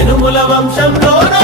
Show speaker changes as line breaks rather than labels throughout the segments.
ఎనుముల వంశంలోన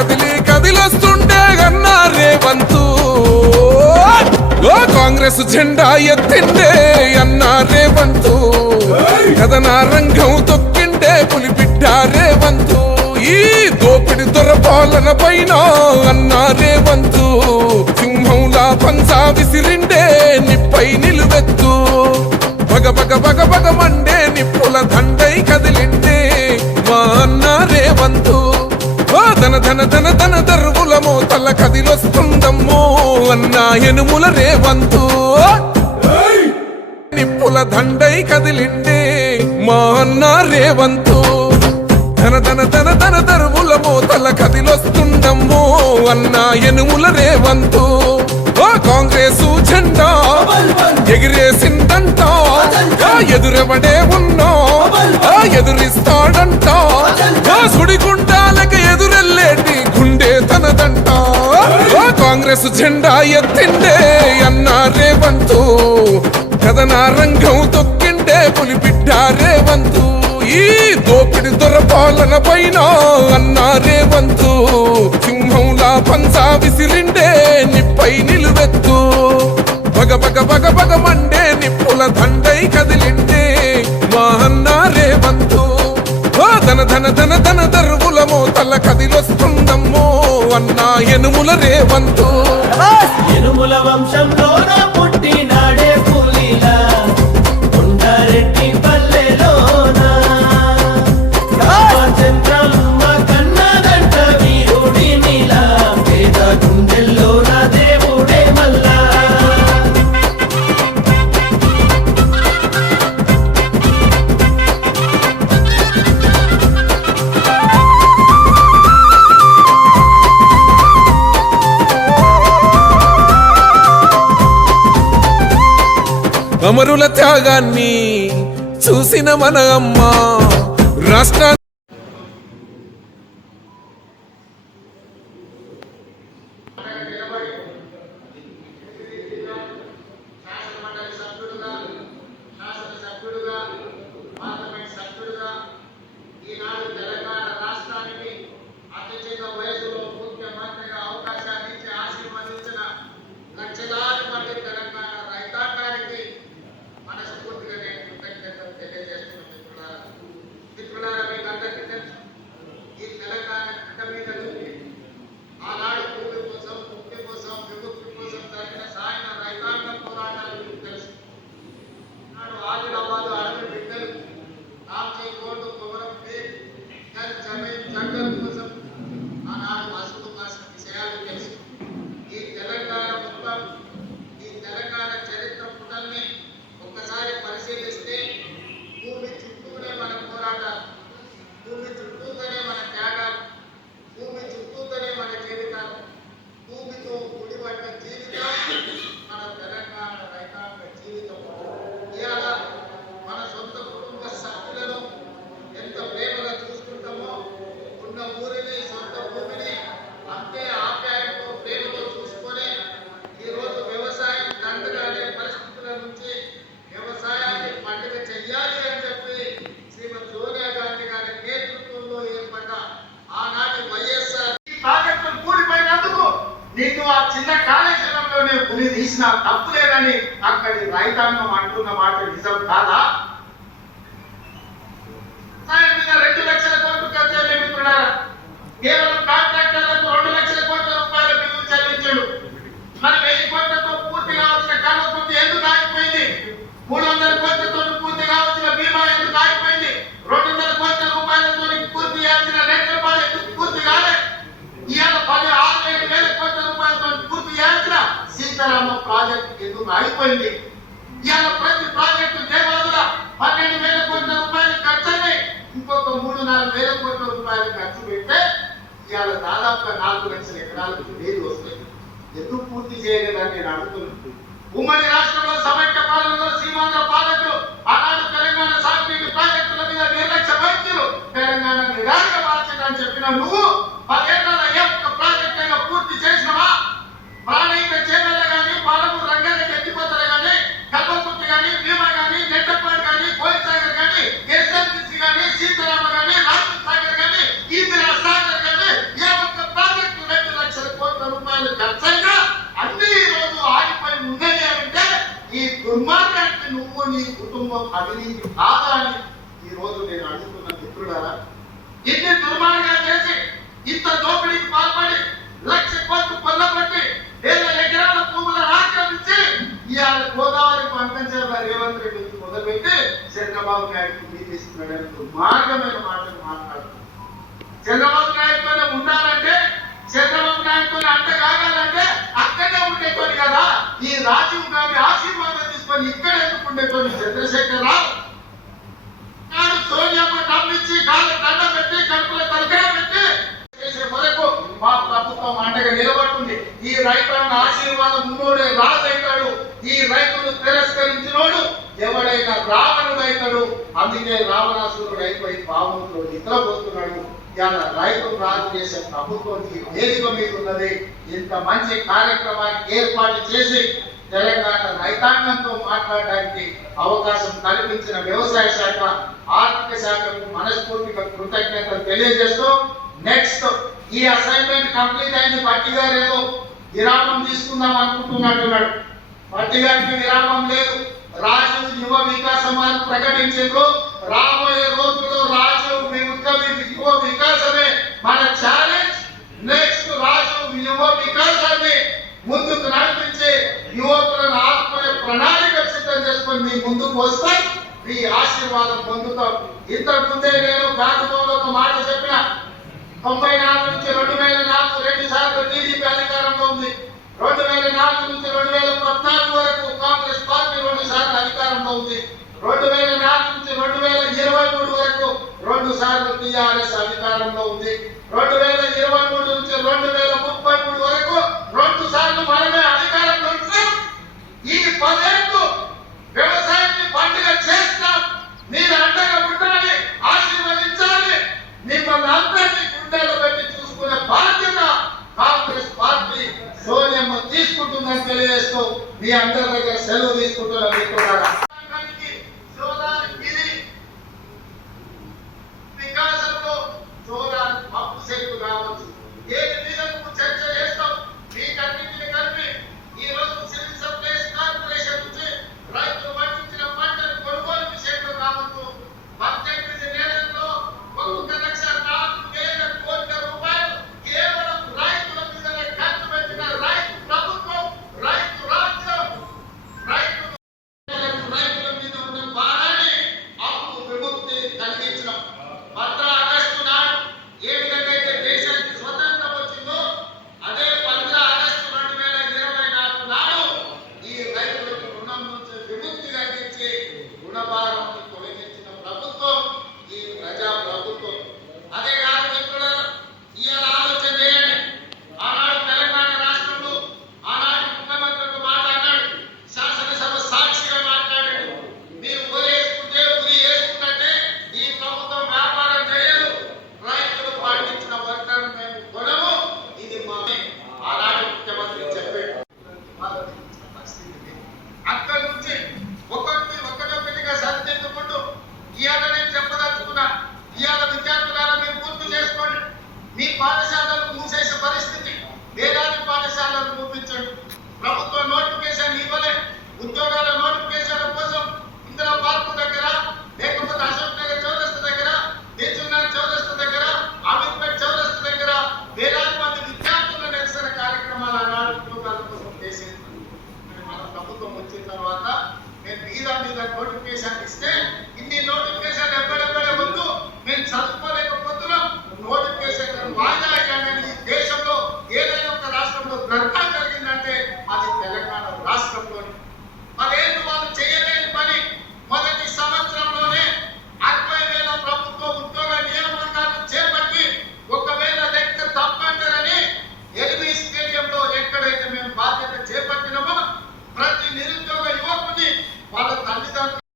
కదిలి కదిలొస్తుండే గన్నా రేవంతు. ఓ కాంగ్రెస్ జెండా ఎత్తిండే అన్నా రేవంతు. కథన రంగం తొక్కిండే పులిబిడ్డ రేవంతు. ఈ దోపిడి దొర పాలన పైన అన్నా రేవంతు. సింహంలా పంచా విసిరిండే నిప్పై నిలువెత్తు. పగ బగ బగ బగ మండే నిప్పుల దండై కదిలిండే మా అన్న రేవంతు. ధన ధన ధన ధన దరువుల మోతల కదిలొస్తుందమ్మో అన్న ఎనుముల రేవంతు. నిప్పుల దండై కదిలిండే మా అన్న రేవంతు. ధన ధన ధన ధన దరువుల మోతల కదిలొస్తుందమ్మో అన్న ఎనుముల రేవంతు. కాంగ్రెసు జెండా ఎగిరేసిందంట ఎదురెవడే ఉన్నా? ఎదురిస్తాడంట? సుడిగుండాలకి ఎదురెల్లేటి గుండె తనదంట? కాంగ్రెస్ జెండా ఎత్తిండే అన్న రేవంతు. కథన రంగం తొక్కిండే పులిబిడ్డ రేవంతు. ఈ దోపిడి దొర పాలన పైన అన్నారే రేవంతు సింహంలా పంచా విసిరిండే నిప్పై నిలువెత్తు. బగ బగ బగ బగ మండే నిప్పుల దండై కదిలిండే మా అన్నారే వంతు ఓ ధన ధన ధన ధన దరువుల మోతల కదిలొస్తుందమ్మో అన్నా ఎనుముల రేవంతు.
ఎనుముల వంశంలో
అమరుల త్యాగాన్ని చూసిన మన అమ్మ రాష్ట్ర
రైతాంగం అంటున్న మాట నిజం కాదా? రెండు లక్షల కోట్లు ఖర్చు అయ్యేమిత్రుడారా కేవలం కాంట్రాక్టర్లకు రెండు లక్షల కోట్ల రూపాయల బిల్లు చెల్లించాడు. మరి వెయ్యి కోట్లతో పూర్తి కావాల్సిన కల్వకుంది ఎందుకు ఆగిపోయింది? మూడు వందల కోట్లతో పూర్తి కావాల్సిన బీమా ఎందుకు ఆగిపోయింది? రెండు వందల కోట్ల రూపాయలతో పూర్తి చేయాల్సిన రెండు రూపాయలు ఎందుకు పూర్తి కాలే? ఇవాళ పది ఆరు ఏడు వేల కోట్ల రూపాయలతో పూర్తి చేయాల్సిన సీతారామ ప్రాజెక్ట్ ఎందుకు ఆగిపోయింది? ఇవాళ ప్రతి ప్రాజెక్టు దేవాదుల పన్నెండు వేల కోట్ల రూపాయలు ఖర్చు ఇంకొక మూడు నాలుగు వేల కోట్ల రూపాయలు ఖర్చు పెడితే ఇవాళ దాదాపుగా నాలుగు లక్షల ఎకరాలకు నీరు వస్తాయి ఎందుకు పూర్తి చేయలేదని నేను అడుగుతున్నాను. ఉమ్మడి రాష్ట్రంలో సమైక్య పాలనలో సీమాంధ్ర పాలకులు ఆనాడు తెలంగాణ సాగునీటి ప్రాజెక్టుల మీద నిర్లక్ష్య వైద్యులు తెలంగాణ నిరాశ మార్చిందని చెప్పిన నువ్వు. కుటుంబం అవినీతి కాదా అని ఈ రోజు నేను అడుగుతున్న మిత్రుడారా ఇన్ని దుర్మార్గాలు చేసి ఇంత దోపిడీకి పాల్పడి లక్ష కోట్లు కొల్లబట్టి వేల ఎకరాల భూములను ఆక్రమించి ఇవాళ గోదావరి పంపించారు రేవంత్ రెడ్డి మొదలుపెట్టి చంద్రబాబు నాయుడు మీదిస్తున్నాడని దుర్మార్గమైన మాటలు మాట్లాడుతున్నాడు చంద్రబాబు నాయుడుతోనే ఉండాలంటే చంద్రబాబు నాయుడుతోనే అంట కాగాలంటే అక్కడే ఉండేటోని కదా ఈ రాజీవ్ గాంధీ ఆశీర్వాదం తీసుకొని ఇక్కడ ఎందుకు ఉండేటోని చంద్రశేఖర్ రావు నాడు సోనియమ్మ డబ్బిచ్చి కాళ్ళ దండ పెట్టి కడుపులో తలకాయ పెట్టి చేసే వరకు మా ప్రభుత్వం అండగా నిలబడుతుంది ఈ రైతాంగ ఆశీర్వాదం ఉన్నోడే రాజైతాడు ఈ రైతులు తిరస్కరించినోడు ఎవడైనా రావణుడు అవుతాడు అందుకే రావణాసురుడు అయిపోయి పోతున్నాడు. ఇలా ఇవాళ రైతులు రాజు చేసే ప్రభుత్వం ఈ వేదిక మీద ఉన్నది. ఇంత మంచి కార్యక్రమాన్ని ఏర్పాటు చేసి తెలంగాణ రైతాంగంతో మాట్లాడడానికి అవకాశం కల్పించిన వ్యవసాయ శాఖ ఆర్థిక శాఖకు మనస్ఫూర్తిగా కృతజ్ఞతలు తెలియజేస్తూ నెక్స్ట్ ఈ అసైన్మెంట్ కంప్లీట్ అయింది. పట్టి గారు ఏదో విరామం తీసుకుందాం అనుకుంటున్నట్టున్నాడు. పట్టి గారికి విరామం లేదు. రాజు యువ వికాసం అని ప్రకటించారు రాబోయే రోజు యువ వికాసమే మన ఛాలెంజ్ నెక్స్ట్ రాజు యువ వికాసాన్ని ముందుకు నడిపించి యువకులను ఆత్మ ప్రణాళిక సిద్ధం చేసుకుని మీ ముందుకు వస్తే. మీ ఆశీర్వాదం పొందుతాం. ఇంతకు ముందే నేను ప్రారంభంలో ఒక మాట చెప్పిన. తొంభై నాలుగు నుంచి రెండు వేల నాలుగు రెండు సార్లు రెండు సార్లు టీఆర్ఎస్ అధికారంలో ఉంది. రెండు వేల ఇరవై మూడు నుంచి రెండు వేల ముప్పై మూడు వరకు రెండు సార్లు మనమే అధికారంలో ఉంటాం ఈ పదేళ్ళు వ్యవసాయాన్ని పండుగ చేస్తాం. మీరు అండగా ఉండాలి ఆశీర్వదించాలి. మిమ్మల్ని అందరినీ గుండెలు పెట్టి చూసుకునే బాధ్యత కాంగ్రెస్ పార్టీ సోనియమ్మ తీసుకుంటుందని తెలియజేస్తూ మీ అందరి